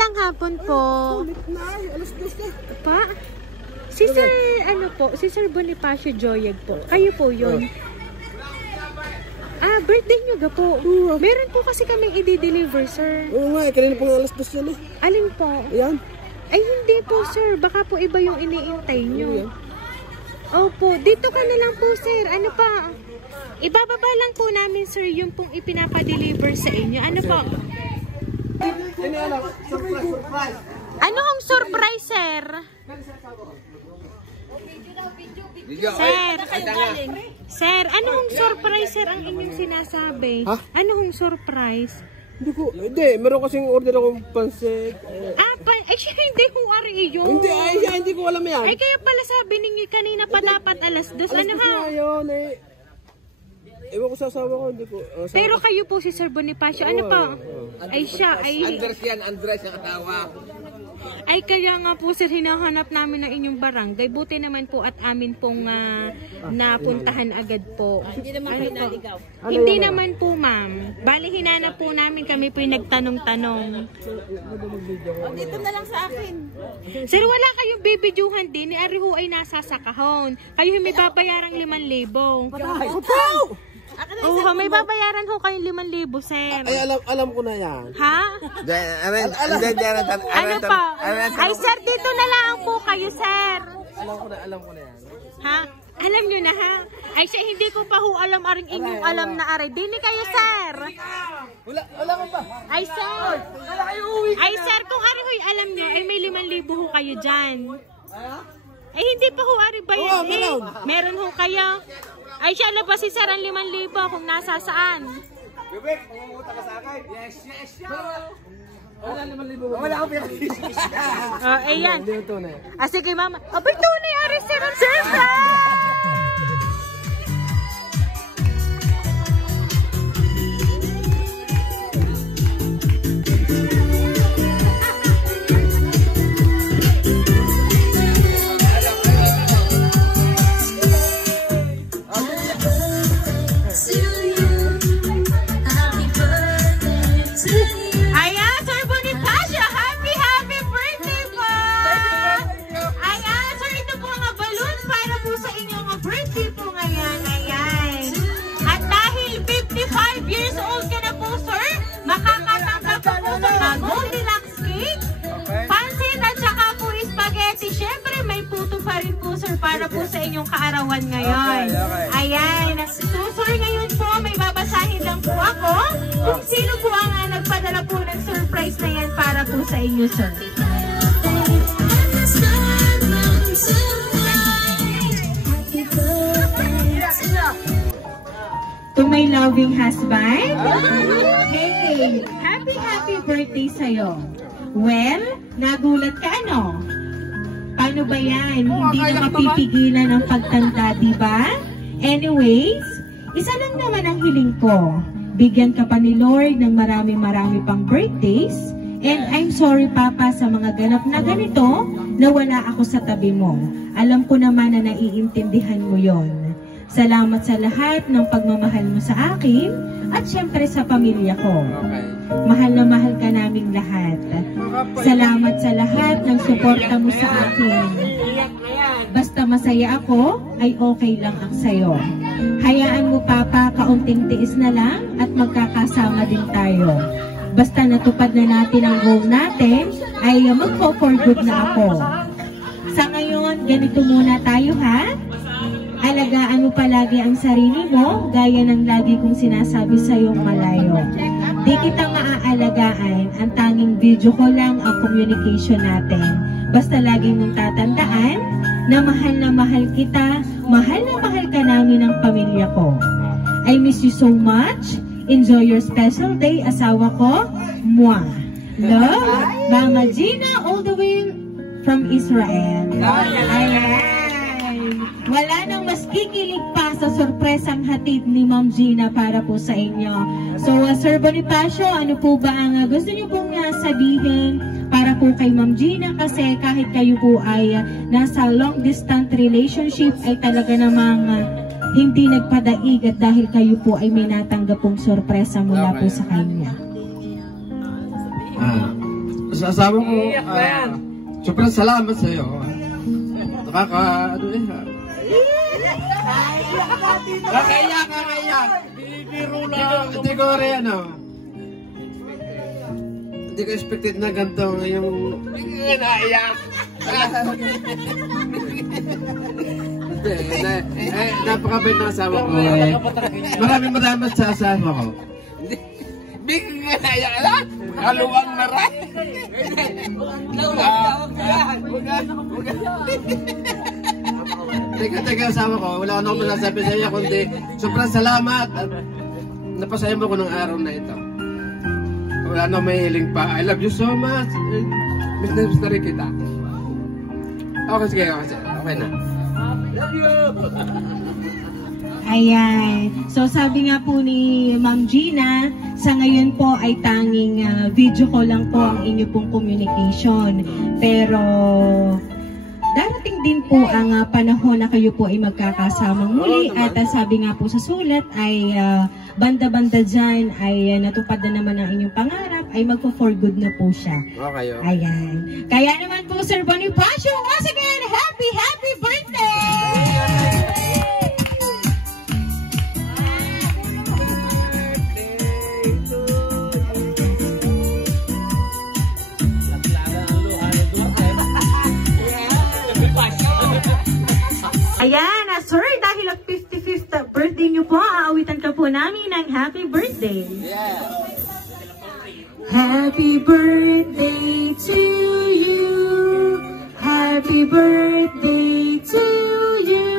Magandang hapon po. Alas 2 na. Pa? Si Sir, ano po? Si Sir Bonifacio Joyeg po. Kayo po yun. Ah, birthday nyo ga po. Meron po kasi kaming i-deliver, sir. Oo nga, kanina po nga alas 2 yan eh. Alin po? Ayan. Ay, hindi po, sir. Baka po iba yung iniintay nyo. Opo, dito ka na lang po, sir. Ano pa? Ibababa lang po namin, sir, yung pong ipinapa-deliver sa inyo. Ano po? Ano hong surprise, sir? Sir, ano hong surprise, sir, ang inyong sinasabi? Ha? Ano hong surprise? Hindi, meron kasing order akong pansit. Ay, siya hindi kung ari yun. Hindi ko alam yan. Ay, kaya pala sabi ninyo kanina pa dapat alas 2. Ano ha? Ayun, ewan ko sa asawa ko, hindi ko. Pero kayo po si Sir Bonifacio, ano pa? Ay, siya, ay... Andres yan, Andres ang katawa. Ay, kaya nga po, sir, hinahanap namin ng inyong barangay. Buti naman po at amin pong napuntahan agad po. Hindi naman kayo naligaw. Hindi naman po, ma'am. Bali, hinanap po namin, kami po yung nagtanong-tanong. Dito na lang sa akin. Sir, wala kayong bibidyohan din. Ni Ariho ay nasa sakahon. Kayo may babayarang 5,000. Oo, may babayaran ho kayong 5,000, sir. Ay, alam ko na yan. Ha? Ano pa? Ay, sir, dito na lang po kayo, sir. Alam ko na yan. Ha? Alam nyo na, ha? Ay, siya, hindi ko pa ho alam aring inyong alam na aray. Dini kayo, sir. Wala ko pa. Ay, sir. Ay, sir, kung ari ho'y alam nyo, ay may 5,000 ho kayo dyan. Ay, hindi pa ho ari ba yun? Meron ho kayo. Ay, siya, labas si sir ang 5,000 kung nasa saan. Yubek, umuuta ka sa akin? Yes, Wala 5,000. Wala akong pinag-iisip. Ayan. Hindi yung tunay. Sige, mama. Abay, tunay, ari, sir. Sir! Para po sa inyong kaarawan ngayon. Ayan. So, sir, ngayon po, may babasahin lang po ako kung sino po ang nagpadala po ng surprise na yan para po sa inyo, sir. To my loving husband, hey, happy birthday sa'yo. Well, nagulat ka, ano? Paano ba yan? Hindi na mapipigilan ang pagtanda, diba? Anyways, isa lang naman ang hiling ko. Bigyan ka pa ni Lord ng marami pang birthdays. And I'm sorry, Papa, sa mga ganap na ganito na wala ako sa tabi mo. Alam ko naman na naiintindihan mo yon. Salamat sa lahat ng pagmamahal mo sa akin at syempre sa pamilya ko. Mahal na mahal ka naming lahat. Salamat sa lahat ng suporta mo sa akin. Basta masaya ako, ay okay lang ang sayo. Hayaan mo, Papa, kaunting tiis na lang at magkakasama din tayo. Basta natupad na natin ang goal natin, ay mag-for good na ako. Sa ngayon, ganito muna tayo, ha? Alagaan mo palagi ang sarili mo, gaya ng lagi kong sinasabi sa iyong malayo. Di kita maaalagaan, ang tanging video ko lang ang communication natin. Basta lagi mong tatandaan na mahal kita, mahal na mahal ka namin ng pamilya ko. I miss you so much. Enjoy your special day, asawa ko. Mwah. Love, Mama Gina, all the way from Israel. Ayan. Wala nang mas kikilig pa sa sorpresang hatid ni Ma'am Gina para po sa inyo. So, Sir Bonifacio, ano po ba ang gusto niyo pong sabihin para po kay Ma'am Gina? Kasi kahit kayo po ay nasa long distance relationship, ay talaga namang hindi nagpadaig at dahil kayo po ay may natanggap pong sorpresa mula po sa kanya. sa asawa ko, sobrang salamat sa iyo. Kakaiyak. Bibiro lang. Hindi ko rin hindi ko expected na ganito yung naiyak. Napakabait na asawa ko. Maraming sa asawa ko. Bigyan nga naiyak lang. Kaluwang na rin. Teka, asawa ko. Wala akong masasabi sa iyo kundi sobrang salamat at napasaya mo ko ng araw na ito. Wala na may hiling pa. I love you so much. Miss na rin kita. Okay, sige. Okay na. Love you! Ayan. So sabi nga po ni Ma'am Gina, sa ngayon po ay tanging video call lang po ang inyo pong communication. Pero darating din po ang panahon na kayo po ay magkakasamang muli. At sabi nga po sa sulat ay banda-banda dyan ay natupad na naman ang inyong pangarap, ay magpo-for good na po siya. Okay. Ayan. Kaya naman po, Sir Bonifacio, once again, happy birthday! Ayan, sir, dahil ang 55th birthday niyo po, aawitan ka po namin ng happy birthday. Yeah. Happy birthday to you. Happy birthday to you.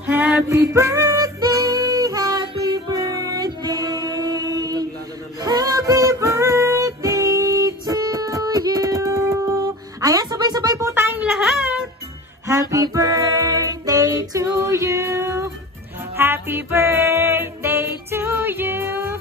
Happy birthday, happy birthday. Happy birthday to you. Ayan, sabay-sabay po tayong lahat. Happy birthday to you. Happy birthday to you.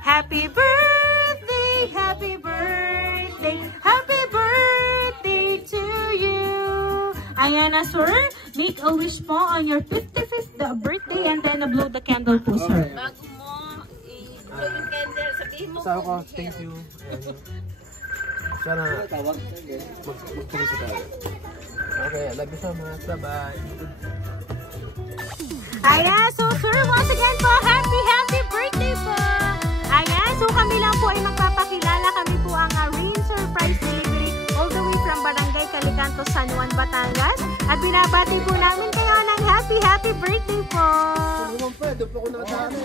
Happy birthday, happy birthday, happy birthday to you. Ayan na, sir. Make a wish po on your 55th birthday and then blow the candle po, sir. Bago mo, i-blow yung candle, sabihin mo. Asawa ko, thank you. Sana magtuloy sa tayo. Okay, love you so much. Bye-bye. Ayan, so sir, once again po, happy birthday po! Ayan, so kami lang po ay magpapakilala. Kami po ang Rain Surprise Delivery all the way from Barangay Calicanto, San Juan, Batangas. At binabati po namin kayo ng happy birthday po! Doon po ako nakasama.